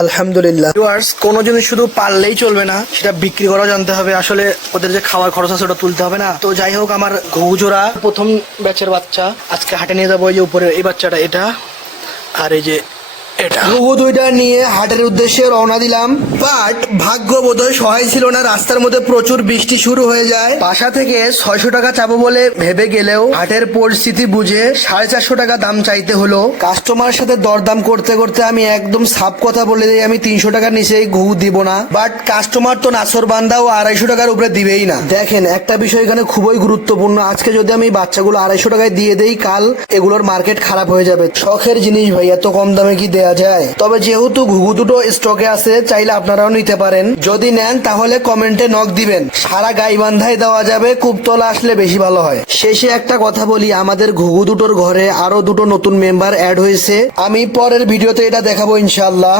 আলহামদুলিল্লাহ। ভিউয়ার্স, কোনো জিনিস শুধু পারলেই চলবে না, সেটা বিক্রি করা জানতে হবে। আসলে ওদের যে খাওয়ার খরচ আছে ওটা তুলতে হবে না? তো যাই হোক, আমার ঘুঘু জোড়া প্রথম ব্যাচের বাচ্চা আজকে হাটে নিয়ে যাবো। এই যে উপরে এই বাচ্চাটা, এটা আর এই যে ঘুঘু দুইটা নিয়ে হাটের উদ্দেশ্যে রওনা দিলাম। বাট ভাগ্য বোধহয় সহায় ছিল না, রাস্তার মধ্যে প্রচুর বৃষ্টি শুরু হয়ে যায়। বাসা থেকে 600 টাকা চাবো বলে ভেবে গেলেও হাটের পরিস্থিতি বুঝে 450 টাকা দাম চাইতে হলো। কাস্টমারের সাথে দরদাম করতে করতে আমি একদম সাফ কথা বলে দিই, আমি 300 টাকার নিচে ঘুঘু দিব না। বাট কাস্টমার তো নাসর বান্দা, ও 250 টাকার উপরে দিবেই না। দেখেন, একটা বিষয় এখানে খুবই গুরুত্বপূর্ণ। আজকে যদি আমি বাচ্চাগুলো 250 টাকায় দিয়ে দেই, কাল এগুলোর মার্কেট খারাপ হয়ে যাবে। শখের জিনিস ভাই, এত কম দামে কি দেয়া যায়? তবে যেহেতু ঘুঘু দুটো স্টকে আছে, চাইলে আপনারাও নিতে পারেন। যদি নেন তাহলে কমেন্টে নক দিবেন, সারা গাইবান্ধায় দেওয়া যাবে, কুপতলা আসলে বেশি ভালো হয়। শেষে একটা কথা বলি, আমাদের ঘুঘু দুটোর ঘরে আরো দুটো নতুন মেম্বার অ্যাড হয়েছে। আমি পরের ভিডিওতে এটা দেখাবো ইনশাআল্লাহ।